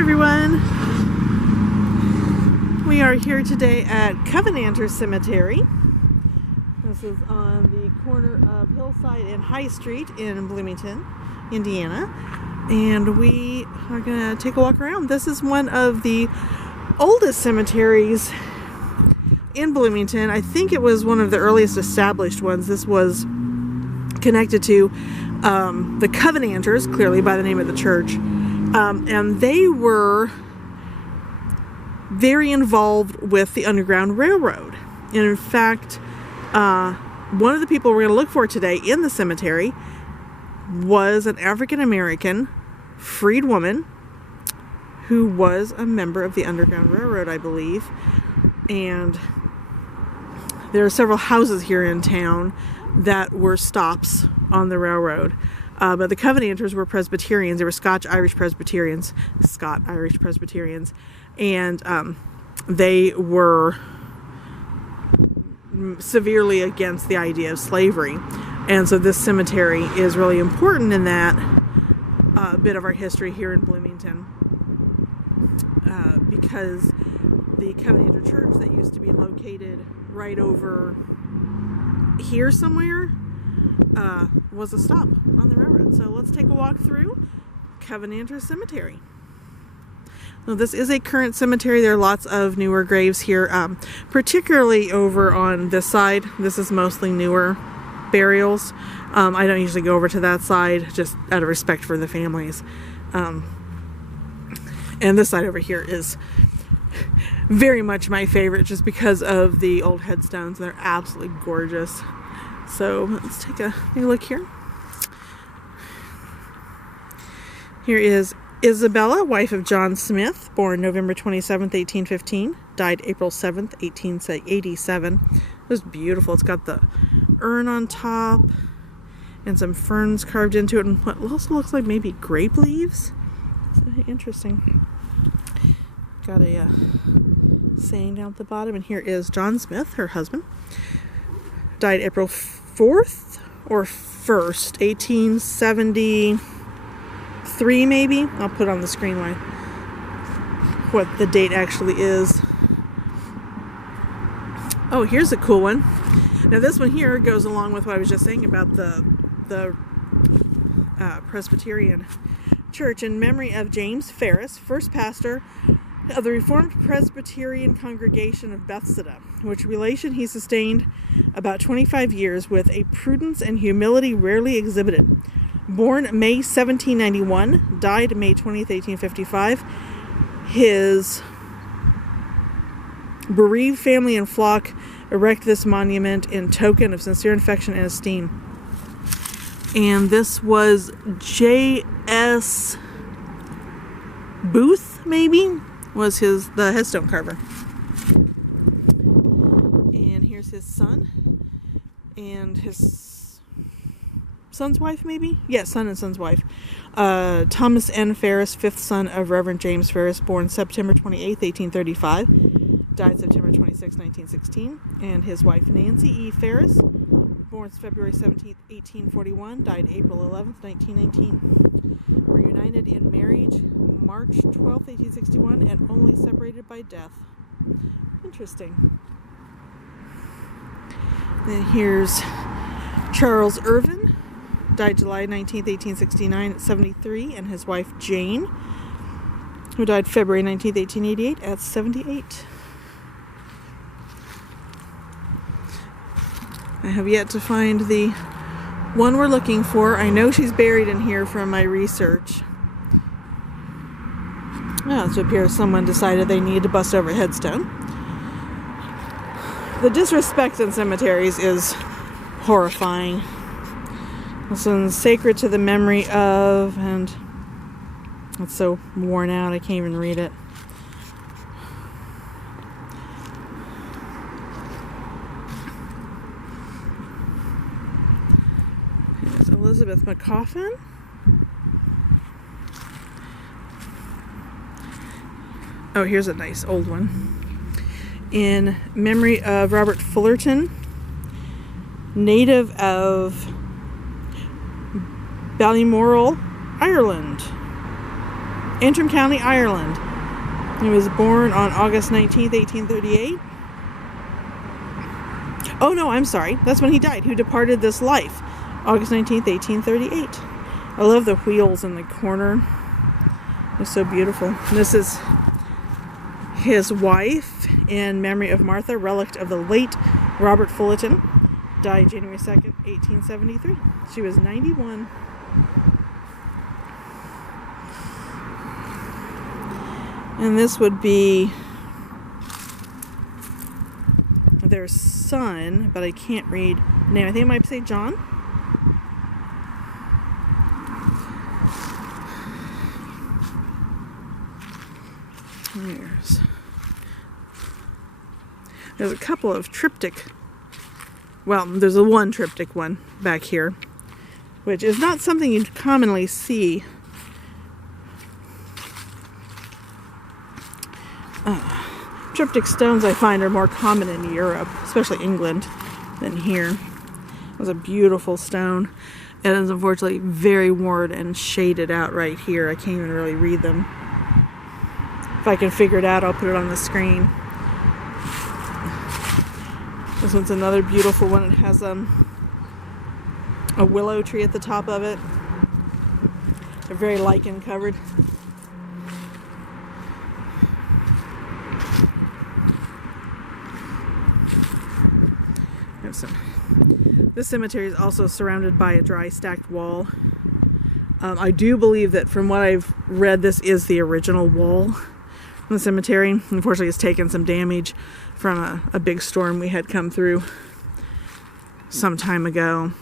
everyone. We are here today at Covenanter Cemetery. This is on the corner of Hillside and High Street in Bloomington, Indiana. And we are going to take a walk around. This is one of the oldest cemeteries in Bloomington. I think it was one of the earliest established ones. This was connected to the Covenanters, clearly by the name of the church. And they were very involved with the Underground Railroad. And in fact, one of the people we're going to look for today in the cemetery was an African-American freed woman who was a member of the Underground Railroad, I believe. And there are several houses here in town that were stops on the railroad. But the Covenanters were Presbyterians. They were Scotch-Irish Presbyterians. And they were severely against the idea of slavery. And so this cemetery is really important in that bit of our history here in Bloomington. Because the Covenanter Church that used to be located right over here somewhere was a stop on the railroad. So let's take a walk through Covenanter Cemetery. Now, this is a current cemetery. There are lots of newer graves here, particularly over on this side. This is mostly newer burials. I don't usually go over to that side just out of respect for the families. And this side over here is very much my favorite just because of the old headstones. They're absolutely gorgeous. So let's take a look here. Here is Isabella, wife of John Smith, born November 27th, 1815, died April 7th, 1887. It was beautiful. It's got the urn on top and some ferns carved into it, and what also looks like maybe grape leaves. It's really interesting. Got a saying down at the bottom, and here is John Smith, her husband. Died April 4th or 1st, 1873 maybe. I'll put on the screen what the date actually is. Oh, here's a cool one. Now this one here goes along with what I was just saying about the Presbyterian Church. In memory of James Ferris, first pastor of the Reformed Presbyterian Congregation of Bethesda, which relation he sustained about 25 years with a prudence and humility rarely exhibited. Born May 1791, died May 20th, 1855. His bereaved family and flock erect this monument in token of sincere affection and esteem. And this was J.S. Booth, maybe, was the headstone carver. And here's his son and his son's wife, maybe? Yes, son and son's wife. Thomas N. Ferris, fifth son of Reverend James Ferris, born September 28th, 1835, died September 26th, 1916. And his wife, Nancy E. Ferris, born February 17th, 1841, died April 11th, 1919. Were united in marriage March 12th, 1861, and only separated by death. Interesting. Then here's Charles Irvin, died July 19th, 1869 at 73, and his wife Jane, who died February 19th, 1888 at 78. I have yet to find the one we're looking for. I know she's buried in here from my research. Well, it appears someone decided they needed to bust over a headstone. The disrespect in cemeteries is horrifying. This one's sacred to the memory of, and it's so worn out I can't even read it. Here's Elizabeth McCoffin. Oh, here's a nice old one. In memory of Robert Fullerton, native of Balmoral, Ireland. Antrim County, Ireland. He was born on August 19th, 1838. Oh no, I'm sorry. That's when he died. Who departed this life? August 19th, 1838. I love the wheels in the corner. They're so beautiful. And this is his wife in memory of Martha, relict of the late Robert Fullerton. Died January 2nd, 1873. She was 91. And this would be their son, but I can't read the name. I think it might say John. There's a couple of triptych. Well, there's a one triptych one back here, which is not something you'd commonly see. Triptych stones I find are more common in Europe, especially England, than here. It was a beautiful stone. It is unfortunately very worn and shaded out right here. I can't even really read them. If I can figure it out, I'll put it on the screen. This one's another beautiful one. It has a willow tree at the top of it. They're very lichen covered. This cemetery is also surrounded by a dry stacked wall. I do believe that from what I've read, this is the original wall in the cemetery. Unfortunately, it's taken some damage from a big storm we had come through some time ago.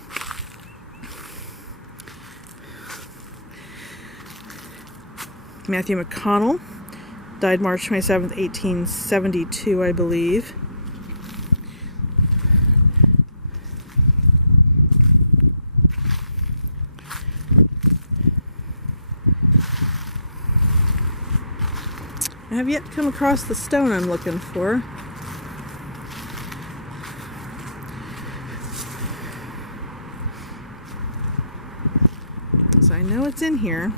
Matthew McConnell died March 27th, 1872, I believe. I have yet to come across the stone I'm looking for. So I know it's in here.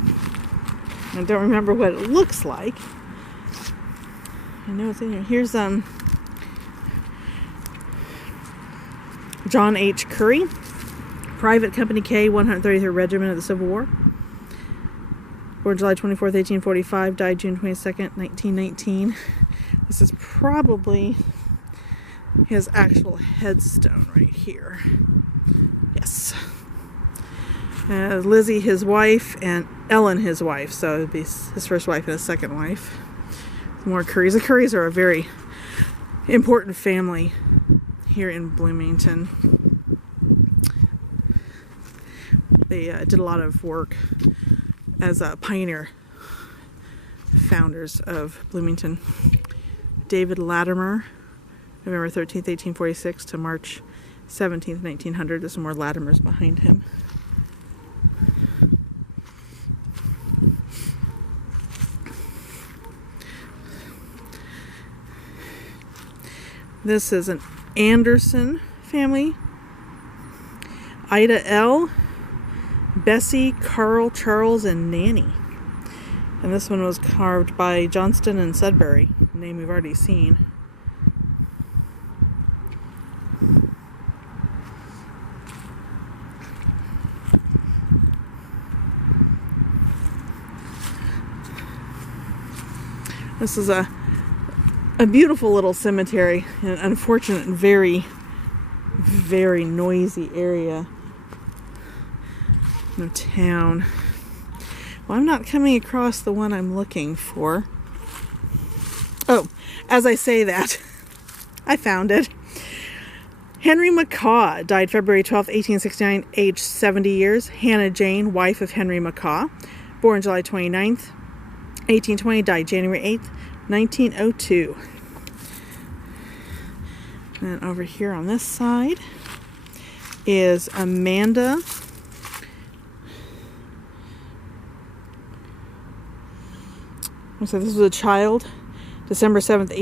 I don't remember what it looks like. I know it's in here. Here's John H. Curry, Private Company K, 133rd Regiment of the Civil War. Born July 24th, 1845, died June 22nd, 1919. This is probably his actual headstone right here. Yes. Lizzie, his wife, and Ellen, his wife. So it'd be his first wife and his second wife. More Currys. The Currys are a very important family here in Bloomington. They did a lot of work as pioneer founders of Bloomington. David Latimer, November 13th, 1846 to March 17th, 1900. There's some more Latimers behind him. This is an Anderson family. Ida L., Bessie, Carl, Charles, and Nanny. And this one was carved by Johnston and Sudbury, a name we've already seen. This is a beautiful little cemetery in an unfortunate, very, very noisy area of town. Well, I'm not coming across the one I'm looking for. Oh, as I say that, I found it. Henry McCaw died February 12th, 1869, aged 70 years. Hannah Jane, wife of Henry McCaw, born July 29th, 1820, died January 8th, 1902. And over here on this side is Amanda. So this was a child, December 7th,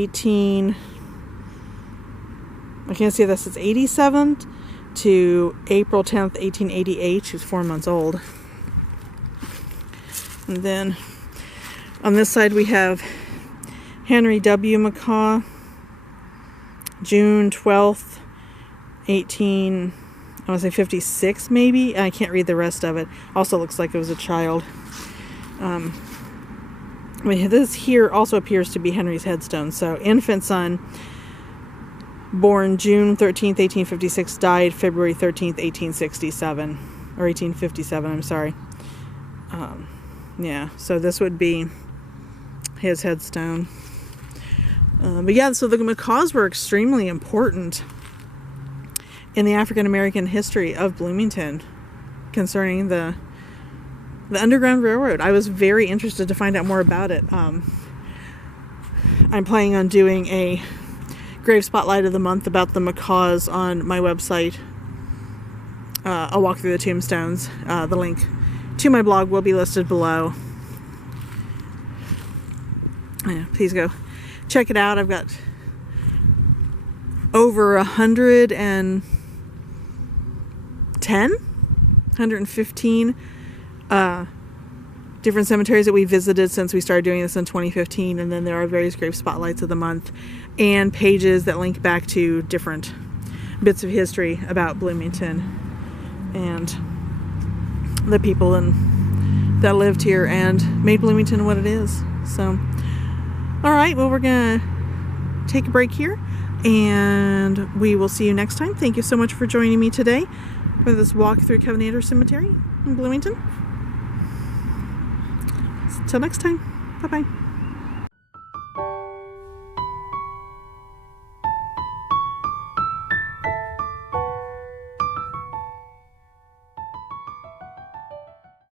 I can't see this, it's 87th to April 10th, 1888. She was 4 months old. And then On this side we have Henry W. McCaw, June 12th, 56 maybe. I can't read the rest of it. Also looks like it was a child. This here also appears to be Henry's headstone. So infant son, born June 13th, 1856, died February 13th, 1867. Or 1857, I'm sorry. Yeah, so this would be his headstone. But yeah, so the McCaws were extremely important in the African American history of Bloomington concerning the Underground Railroad. I was very interested to find out more about it. I'm planning on doing a Grave Spotlight of the Month about the McCaws on my website. I'll walk through the tombstones. The link to my blog will be listed below. Yeah, please go check it out. I've got over 115 different cemeteries that we visited since we started doing this in 2015, and then there are various grave spotlights of the month and pages that link back to different bits of history about Bloomington and the people that lived here and made Bloomington what it is. So, all right, well, we're gonna take a break here, and we will see you next time. Thank you so much for joining me today for this walk through Covenanter Cemetery in Bloomington. Until next time, bye-bye.